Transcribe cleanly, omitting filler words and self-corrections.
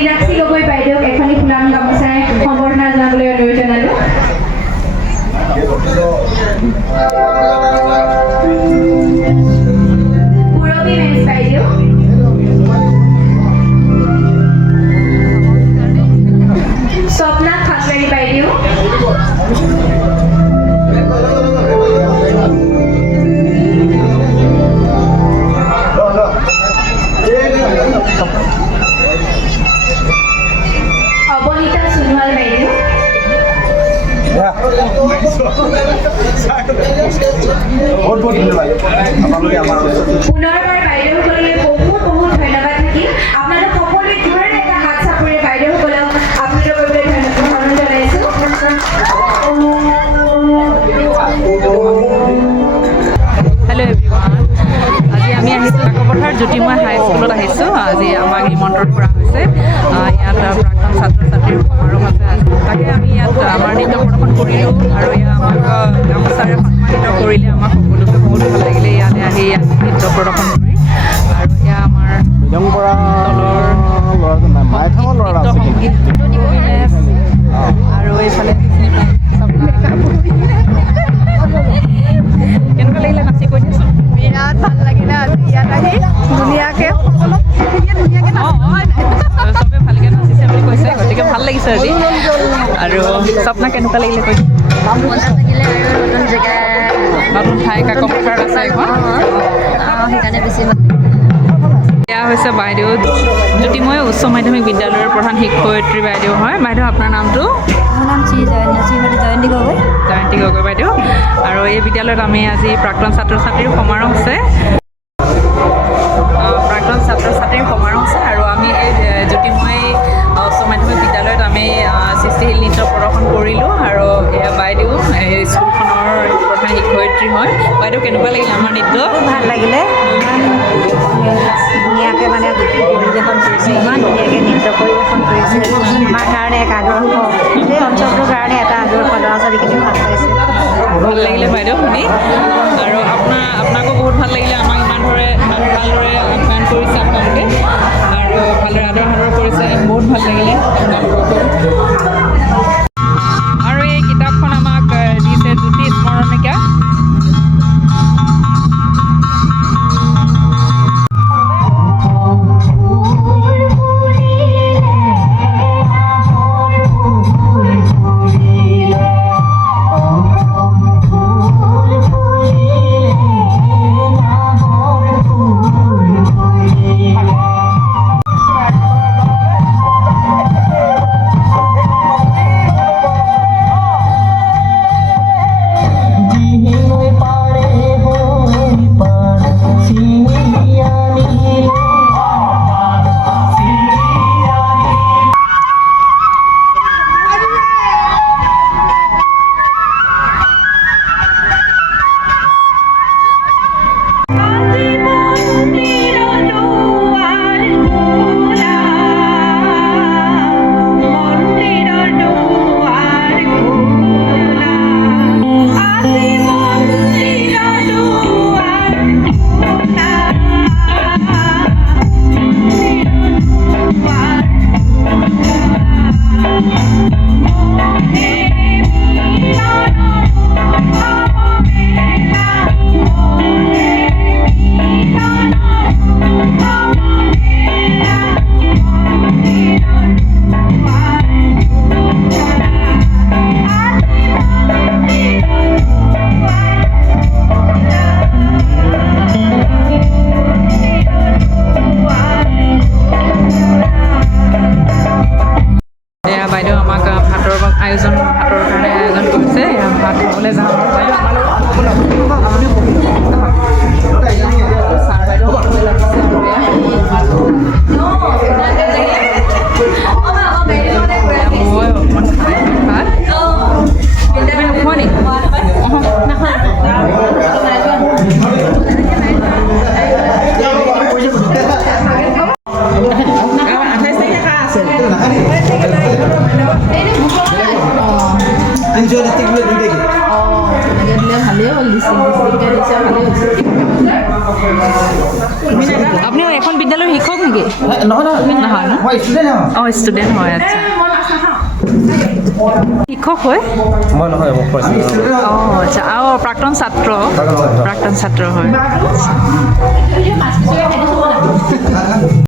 মীনাক্ষী গগৈ বাইদেউক এখনি ফুলাম গামোচাৰে সম্বৰ্ধনা জনাবলৈ অনুৰোধ জনালোঁ। পূৰবী মেছ বাইদেউ, স্বপ্না খাকবাৰী বাইদেউ, অৱনীতা সোণোৱাল বাইদেউ, পুনৰবাৰ বাইদেউসকললৈ বহুত বহুত ধন্যবাদ থাকিল। আপোনালোক সকলোৱে জোৰেৰে এটা হাত চাপৰি বাইদেউসকলক আপোনালোকলৈ ধন্যবাদ জনাইছোঁ। হেল্ল' এভৰিৱান, আজি আমি আহিছোঁ কাকপথাৰ জ্যোতিময় হাইস্কুলত আহিছোঁ। আজি আমাক নিমন্ত্ৰণ কৰা হৈছে। ইয়াত প্ৰাক্তন ছাত্ৰ ছাত্ৰীৰ সমাৰোহ আছে। তাকে আমি ইয়াত আমাৰ নৃত্য প্ৰদৰ্শন কৰিলোঁ আৰু ইয়াত আমাক গামোচাৰে সন্মানিত কৰিলে। আমাক সকলোকে বহুত ভাল লাগিলে ইয়ালৈ আহি ইয়াত নৃত্য প্ৰদৰ্শন কৰি। আৰু এয়া আমাৰ দলৰ আৰু এইফালে কেনেকুৱা লাগিলে নাচি কৈ দিছোঁ? বিৰাট ভাল লাগিলে আজি ইয়াত আহি ধুনীয়াকৈ চবে ভালকৈ নাচিছে বুলি কৈছে, গতিকে ভাল লাগিছে আজি। আৰু স্বপ্না কেনেকুৱা লাগিলে কৈ নতুন ঠাই কাকপথাৰ আছে এখন, সেইকাৰণে বেছি ভাল এয়া হৈছে বাইদেউ জ্যোতিময় উচ্চ মাধ্যমিক বিদ্যালয়ৰ প্ৰধান শিক্ষয়িত্ৰী বাইদেউ হয়। বাইদেউ আপোনাৰ নামটো? মোৰ নাম শ্ৰীমতী জয়ন্তী গগৈ। জয়ন্তী গগৈ বাইদেউ। আৰু এই বিদ্যালয়ত আমি আজি প্ৰাক্তন ছাত্ৰ ছাত্ৰীৰ সমাৰোহ আছে। আৰু আমি এই জ্যোতিময় উচ্চ মাধ্যমিক বিদ্যালয়ত আমি সৃষ্টিশীল নৃত্য প্ৰদৰ্শন কৰিলোঁ। আৰু এয়া বাইদেউ এই স্কুলখনৰ প্ৰধান শিক্ষয়িত্ৰী হয়। বাইদেউ কেনেকুৱা লাগিলে আমাৰ নৃত্য? ভাল লাগিলে, ধুনীয়াকৈ মানে পৰিৱেশন কৰিছে, ইমান ধুনীয়াকৈ নৃত্য পৰিৱেশন কৰিছে। আমাৰ কাৰণে এক আদৰ্শ, সেই অঞ্চলটোৰ কাৰণে এটা আদৰ্শ ল'ৰা ছোৱালীখিনি ভাল পাইছে। ভাল লাগিলে বাইদেউ শুনি। আৰু আপোনাকো বহুত ভাল লাগিলে। আমাক ভালদৰে আপ্যায়ন কৰিছে আপোনালোকে আৰু ভালদৰে আদৰ সাদৰ কৰিছে। বহুত ভাল লাগিলে আপোনালোককো। আৰু এই কিতাপখন আমাক দিছে জ্যোতি স্মৰণিকা। ভালেই হ'ল দিছে ভালেই হৈছে আপুনি এখন বিদ্যালয়ৰ শিক্ষক নেকি? নহয় নহয় ন? মই ষ্টুডেণ্ট হয় অঁ ষ্টুডেণ্ট হয় আচ্ছা শিক্ষক হয় মই নহয় মোক কৈছোঁ অঁ আচ্ছা আৰু প্ৰাক্তন ছাত্ৰ প্ৰাক্তন ছাত্ৰ হয়